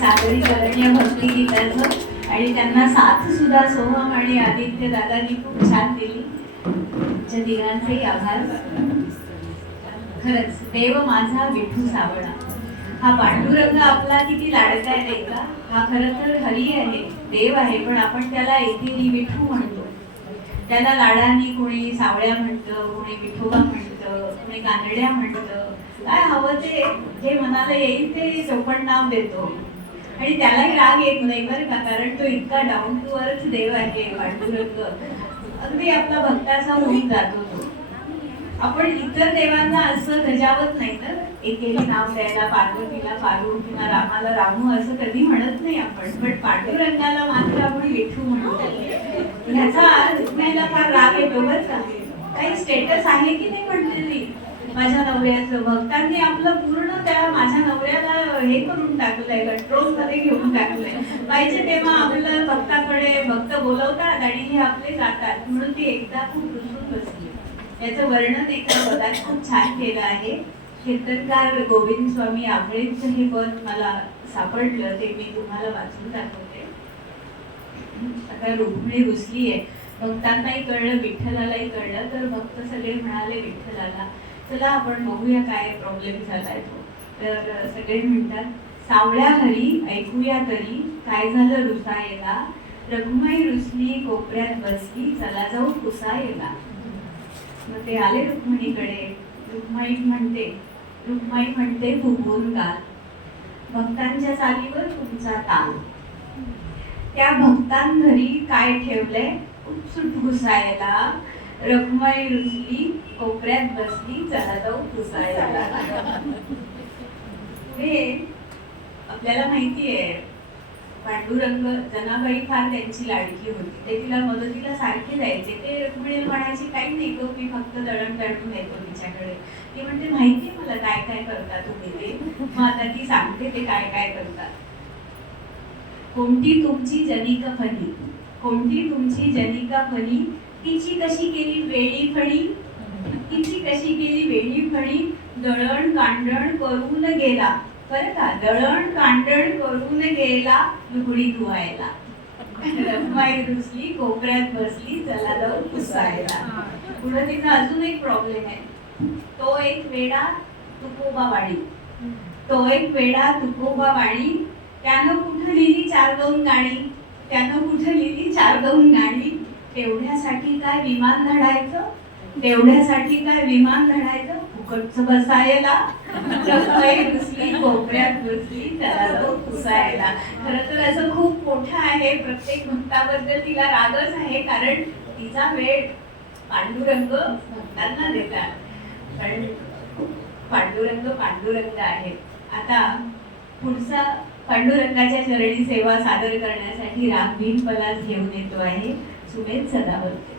सादरीकरण या भक्तिगीताचं आणि त्यांना साथ सुद्धा सोहम आणि आदित्य दादांनी खूप छान दिली. तुमच्या तिघांचेही आभार. खरंच देव माझा विठू सावळा, हा पांडुरंग आपला किती लाडका आहे नाही का. हा खरं तर हरी आहे, देव आहे, पण आपण त्याला एकेरी विठू म्हणतो. त्याला लाडानी कोणी सावळ्या म्हणतं, कोणी विठोबा म्हणतं, कोणी कानड्या म्हणतं. काय हवं ते जे मनाला येईल ते चोपण नाव देतो. आणि त्यालाही राग येत नाही बरं का, कारण तो इतका डाऊन टू अर्थ देव आहे पांडुरंग. अगदी आपला भक्ताचा होऊन जातो तो. आपण इतर देवांना असं गजावत नाही तर एकेरी नाव द्यायला, पार्वतीला पारू किंवा रामाला रामू असं कधी म्हणत नाही आपण, पण पांडुरंगाला मात्र आपण विठू म्हणतो. ह्याचा रुक्मिणीला फार राग येतो बरं का. काही स्टेटस आहे की नाही म्हणते ती माझ्या नवऱ्याचं. भक्तांनी आपलं पूर्ण त्या माझ्या नवऱ्याला हे करून टाकलंय, कंट्रोल मध्ये घेऊन टाकलंय. पाहिजे तेव्हा आपलं भक्ताकडे भक्त बोलवतात आणि हे आपले जातात. म्हणून ती एकदा खूप रुसून बसली. याचं वर्णन एका पदात खूप छान केलं आहे. कीर्तनकार गोविंद स्वामी आंबळेंचं हे पद मला सापडलं, ते मी तुम्हाला वाचून दाखवते. आता रुक्मिणी रुसली आहे, भक्तांनाही कळलं, विठ्ठलालाही कळलं, तर भक्त सगळे म्हणाले विठ्ठलाला चला आपण बघूया काय प्रॉब्लेम झालाय तो. तर सगळे म्हणतात सावळ्या हरी ऐकूया तरी काय झालं रुसायला, रखुमाई रुसली कोपऱ्यात बसली चला जाऊ पुसायला. मग ते आले रुक्मिणीकडे. रुक्माई म्हणते फुगवून गाल, भक्तांच्या चालीवर तुमचा ताल. त्या भक्तांघरी काय ठेवलंय उत्सुट घुसायला, रखुमाई रुसली कोपऱ्यात बसली चला जाऊ पुसायला. हे आपल्याला माहिती आहे पांडुरंग जनाबाई फार त्यांची लाडकी होती. ते तिला मदतीला सारखे जायचे. ते रुक्मिणीला म्हणायचे काही नाही गो, मी फक्त दळण दळून येतो तिच्याकडे. ती म्हणते माहिती मला काय काय करता तुम्ही ते. मग आता ती सांगते ते काय काय करतात. कोणती तुमची जनिका फणी, कोणती तुमची जनिका फणी, तिची कशी केली वेळी फणी, तिची कशी केली वेळी फणी, दळण कांडण करून गेला. बरं का, दळण कांडण करून गेला लुगडी धुवायला, रखुमाई रुसली कोपऱ्यात बसली चला जाऊ पुसायला. पुढे तिथं अजून एक प्रॉब्लेम आहे. तो एक वेडा तुकोबा वाणी, तो एक वेडा तुकोबा वाणी, त्यानं कुठं लिहिली 4-2 गाणी, त्यानं कुठं लिहिली 4-2 गाणी. तेवढ्यासाठी काय विमान धडायचं, तेवढ्यासाठी काय विमान धडायचं, फुकटचं बसायला, रखुमाई रुसली कोपऱ्यात बसली चला जाऊ पुसायला. खरं तर असं खूप मोठं आहे. प्रत्येक भक्ताबद्दल तिला रागच आहे, कारण तिचा वेळ पांडुरंग भक्तांना देतात. पण पांडुरंग पांडुरंग आहे. आता पुढचा पांडुरंगाच्या चरणी सेवा सादर करण्यासाठी राग भीम पलास घेऊन येतो आहे सुमेध सदावर्ते.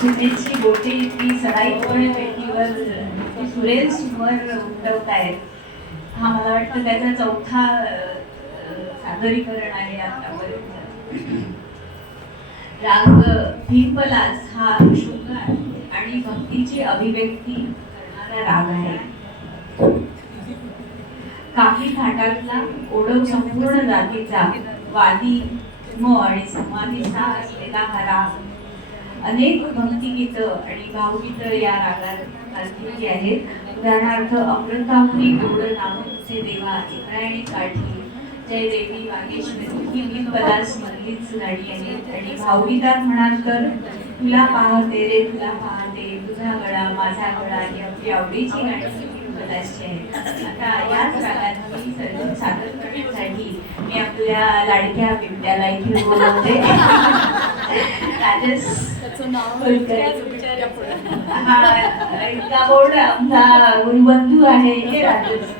चिमणीची बोटे इतकी सडाईपणे पेटीवर सुरेल सुमर उमटवतायत. हा मला वाटतं त्याचा चौथा सादरीकरण आहे आतापर्यंत. राग भीमपलास हा शृंगार आणि भक्तीची अभिव्यक्ती करणारा राग आहे. काही थाटातला ओढव संपूर्ण जातीचा वादी म आणि समाधीचा असलेला हा राग. अनेक भक्तिगीतं आणि भावगीतं या रागात गाजलेली आहेत. उदाहरणार्थ अमृताहुनी गोड नाम तुझे देवा, इंद्रायणी काठी, जय देवी वागेश्वरी ही भीमपलास मधलीच गाणी आहेत. आणि भावगीतात म्हणाल तर तुला पाहते रे तुला पाहते, तुझा गळा माझा गळा ही आपली आवडीची गाणी भीमपलासची आहेत. आता याच रागातली सर्जन सादर करण्यासाठी मी आपल्या लाडक्या बिबट्याला इथे बोलवते. राजस हा इतका गोड आमचा गुरुबंधू आहे हे राजस.